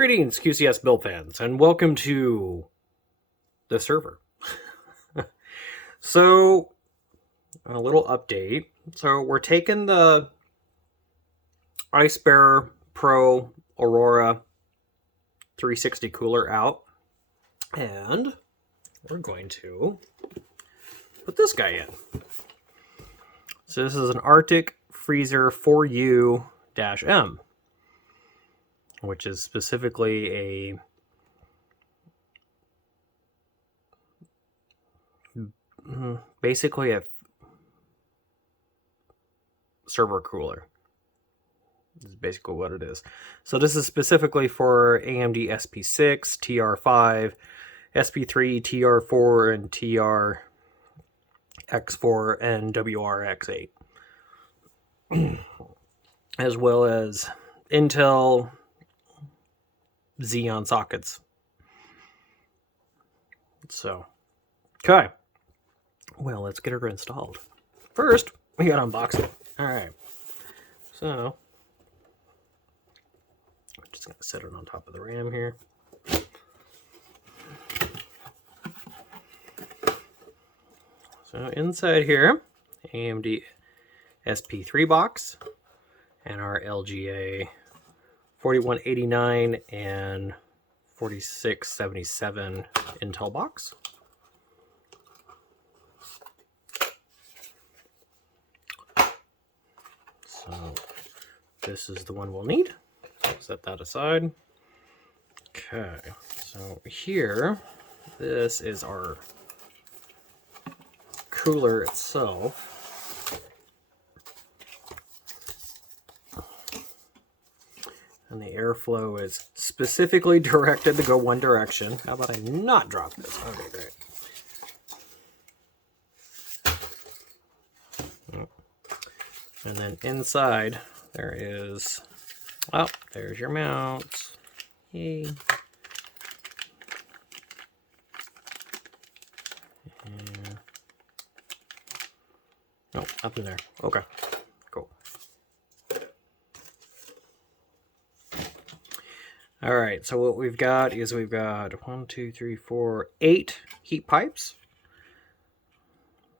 Greetings, QCS build fans, and welcome to the server. So, a little update. So, we're taking the Eisbaer Pro Aurora 360 cooler out, and we're going to put this guy in. So, this is an Arctic Freezer 4U-M. Which is specifically basically a server cooler. This is basically what it is. So this is specifically for AMD SP6, TR5, SP3, TR4, and TRX4, and WRX8. As well as Intel Xeon sockets. So, okay. Well, let's get her installed. First, we got to unbox it. Alright. So, I'm just going to set it on top of the RAM here. So, inside here, AMD SP3 box and our LGA 4189 and 4677 Intel box. So this is the one we'll need. Set that aside. Okay, so here, this is our cooler itself. And the airflow is specifically directed to go one direction. How about I not drop this? Okay, great. And then inside, there is, oh, there's your mount. Yay. And, no, nothing there. Okay. All right, so what we've got is we've got 8 heat pipes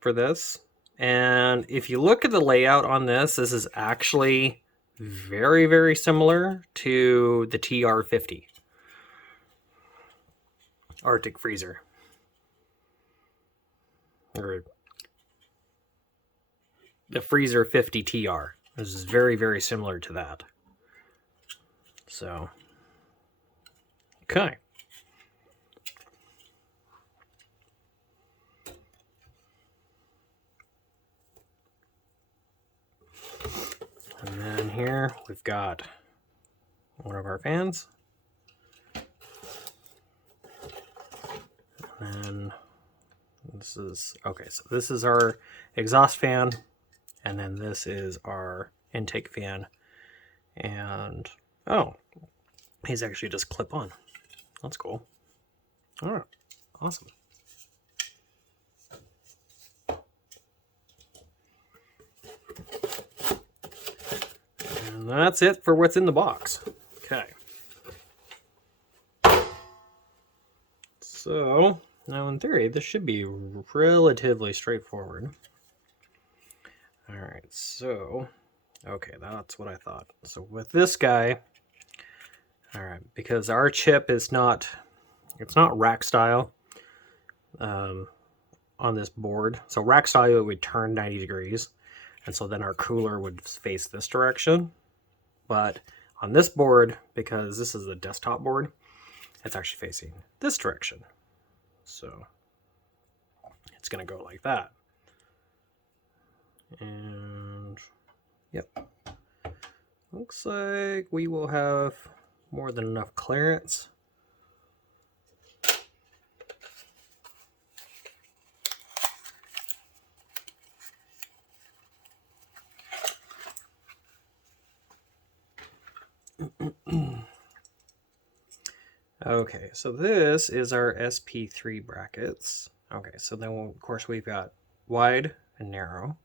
for this. And if you look at the layout on this, this is actually very, very similar to the TR50 Arctic Freezer. Or the Freezer 50 TR. This is very, very similar to that. So... okay. And then here we've got one of our fans. And then this is, okay, so this is our exhaust fan. And then this is our intake fan. And, oh, he's actually just clip on. That's cool. All right, awesome. And that's it for what's in the box. Okay. So, now in theory, this should be relatively straightforward. All right, so, okay, that's what I thought. So with this guy, all right, because our chip is not, it's not rack style on this board. So rack style, it would turn 90 degrees. And so then our cooler would face this direction. But on this board, because this is a desktop board, it's actually facing this direction. So it's going to go like that. And yep. Looks like we will have more than enough clearance. Okay, so this is our SP3 brackets. Okay, so then of course we've got wide and narrow.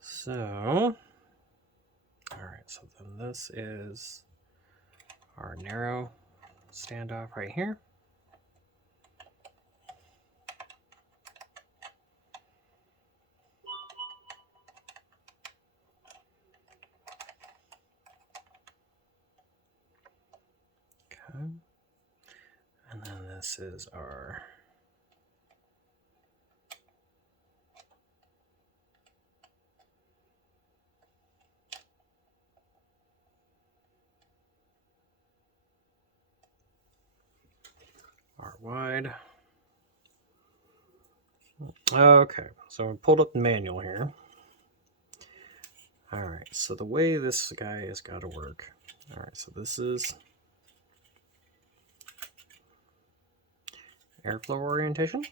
So, all right, so then this is our narrow standoff right here. Okay. And then this is our wide. Okay, so I pulled up the manual here. All right, so the way this guy has got to work. All right, so this is airflow orientation.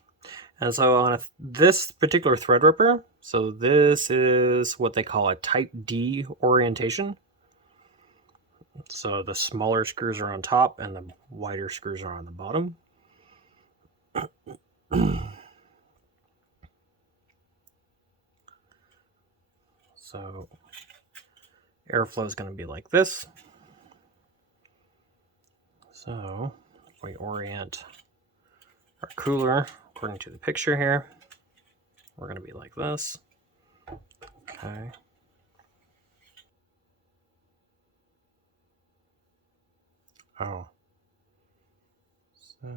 And so on this particular Threadripper, so this is what they call a type D orientation. So the smaller screws are on top and the wider screws are on the bottom. So airflow is going to be like this. So if we orient our cooler according to the picture here, we're going to be like this. Okay. Oh. So.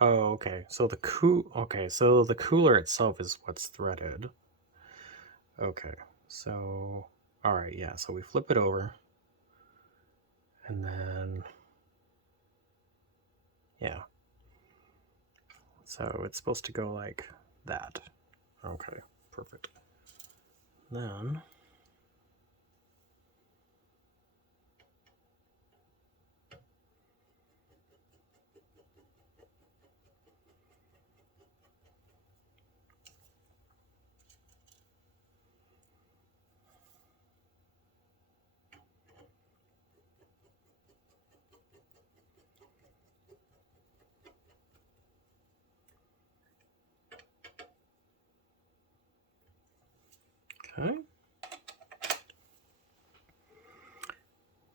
Oh, okay. So the cooler itself is what's threaded. Okay. So, all right, yeah. So we flip it over, and then, yeah. So it's supposed to go like that. Okay, perfect. Then. Okay.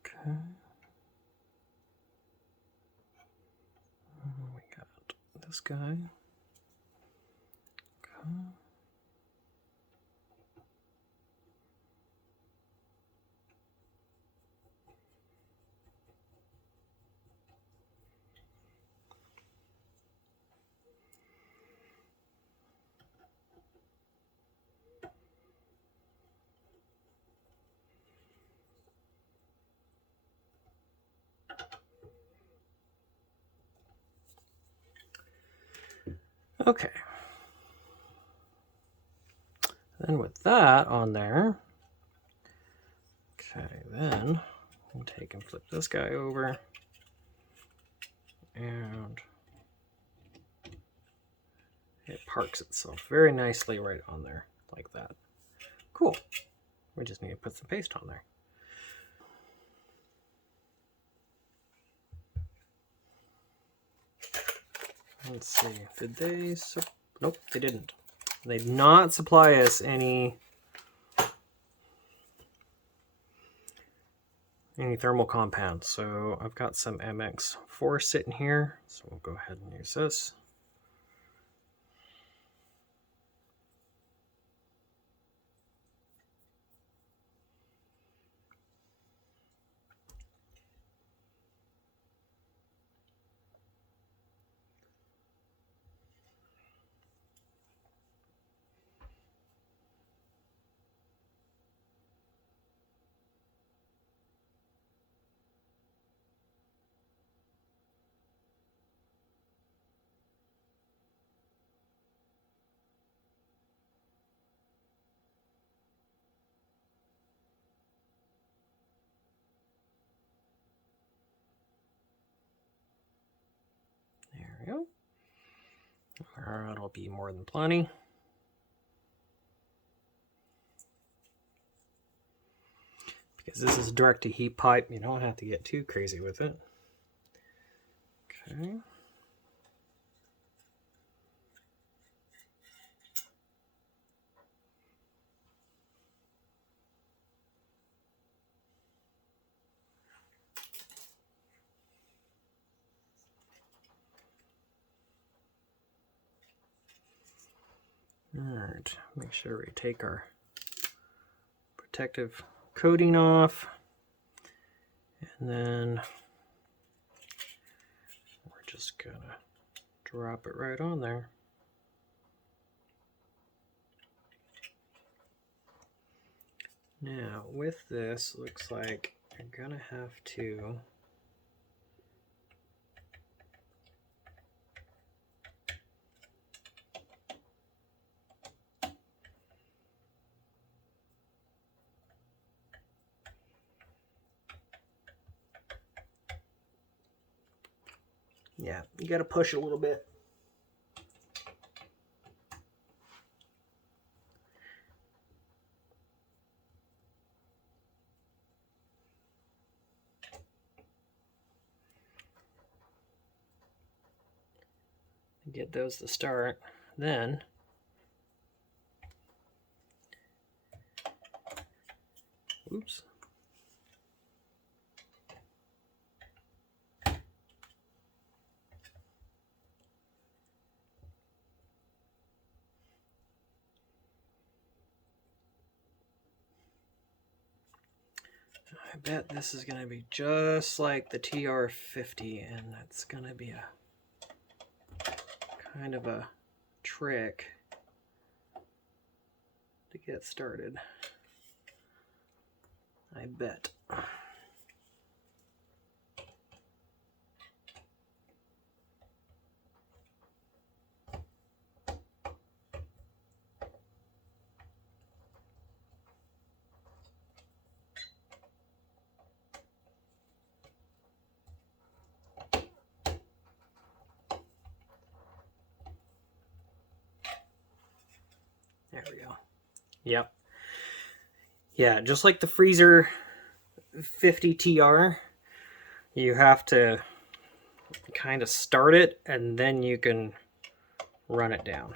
Okay. We got this guy. Okay. Okay. Then with that on there, okay, then we'll take and flip this guy over, and it parks itself very nicely right on there, like that. Cool. We just need to put some paste on there. Let's see, did they, nope, they didn't. They did not supply us any thermal compounds. So I've got some MX4 sitting here, so we'll go ahead and use this. There we go. That'll be more than plenty. Because this is direct to heat pipe, you don't have to get too crazy with it. Okay. Alright, make sure we take our protective coating off, and then we're just gonna drop it right on there. Now with this, looks like you're gonna have to you got to push a little bit. Get those to start. Then oops. I bet this is going to be just like the TR50, and that's going to be a kind of a trick to get started. I bet. There we go. Yep. Yeah, just like the Freezer 50 TR, you have to kind of start it and then you can run it down.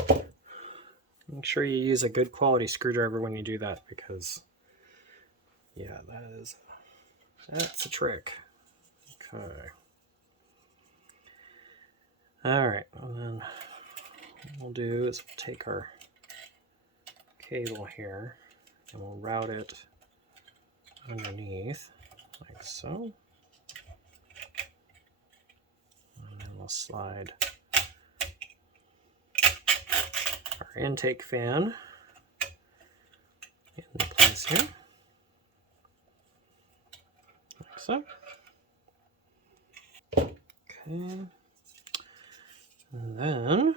Okay. Make sure you use a good quality screwdriver when you do that, because yeah, that's a trick. Okay. All right, and then what we'll do is we'll take our cable here and we'll route it underneath like so. And then we'll slide our intake fan into place here, like so. Okay. And then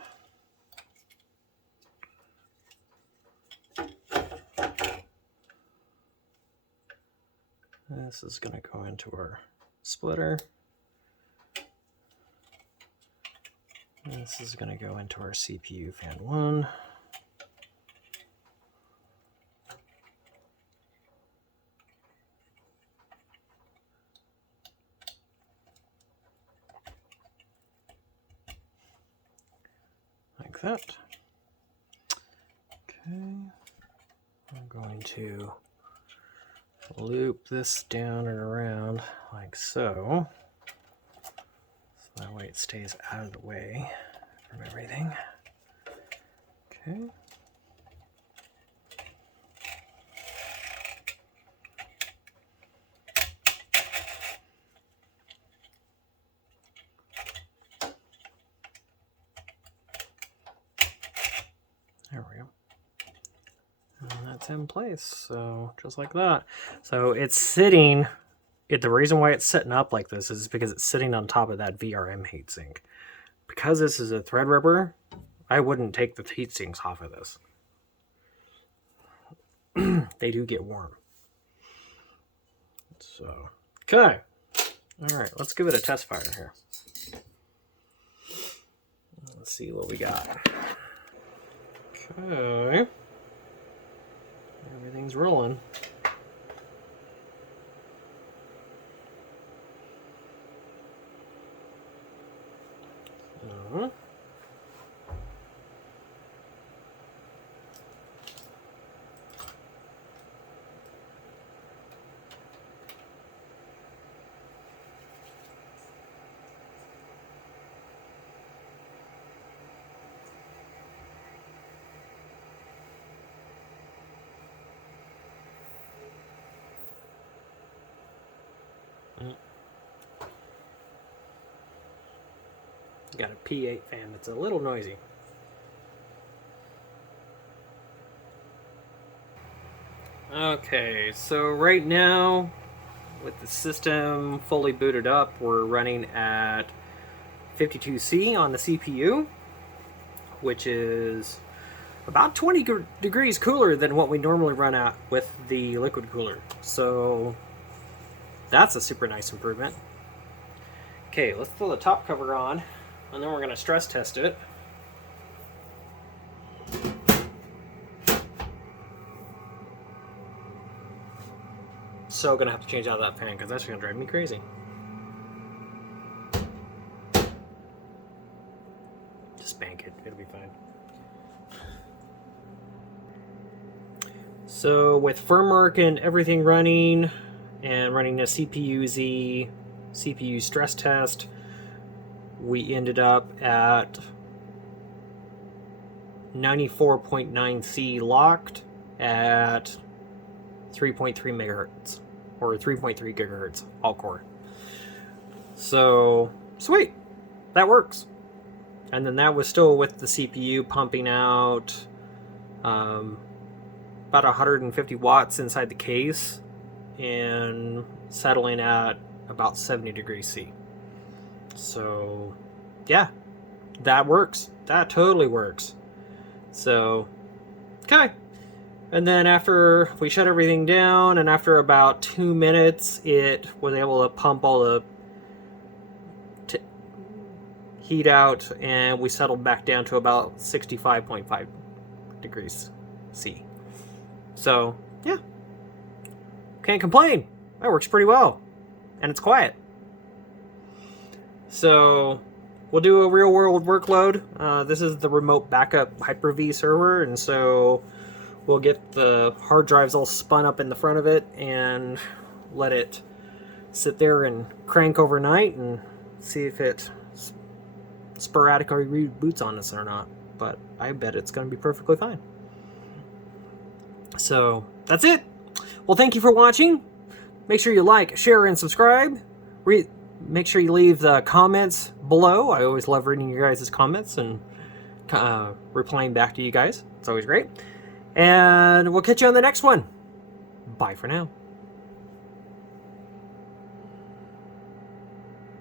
this is going to go into our splitter. This is going to go into our CPU fan 1. Like that. I'm going to loop this down and around like so. So that way it stays out of the way from everything. Okay. There we go. And that's in place, so just like that. So it's sitting, the reason why it's setting up like this is because it's sitting on top of that VRM heatsink. Because this is a Threadripper, I wouldn't take the heat sinks off of this. They do get warm. So, okay. All right, let's give it a test fire here. Let's see what we got. Okay. Everything's rolling. Got a P8 fan that's a little noisy. Okay, so right now, with the system fully booted up, we're running at 52C on the CPU, which is about 20 degrees cooler than what we normally run at with the liquid cooler. So that's a super nice improvement. Okay, let's throw the top cover on, and then we're going to stress test it. So going to have to change out that fan because that's going to drive me crazy. Just bank it, it'll be fine. So with firmware and everything running, and running a CPU-Z CPU stress test, we ended up at 94.9C locked at 3.3 megahertz or 3.3 gigahertz all core. So sweet, that works. And then that was still with the CPU pumping out about 150 watts inside the case and settling at about 70 degrees C. So yeah, that works. That totally works. So okay. And then after we shut everything down, and after about 2 minutes, it was able to pump all the heat out, and we settled back down to about 65.5 degrees C. So yeah, can't complain. That works pretty well, and it's quiet. So we'll do a real world workload. This is the remote backup Hyper-V server, and so we'll get the hard drives all spun up in the front of it and let it sit there and crank overnight and see if it sporadically reboots on us or not. But I bet it's going to be perfectly fine. So that's it. Well, thank you for watching. Make sure you like, share, and subscribe. Make sure you leave the comments below. I always love reading your guys' comments and replying back to you guys. It's always great. And we'll catch you on the next one. Bye for now.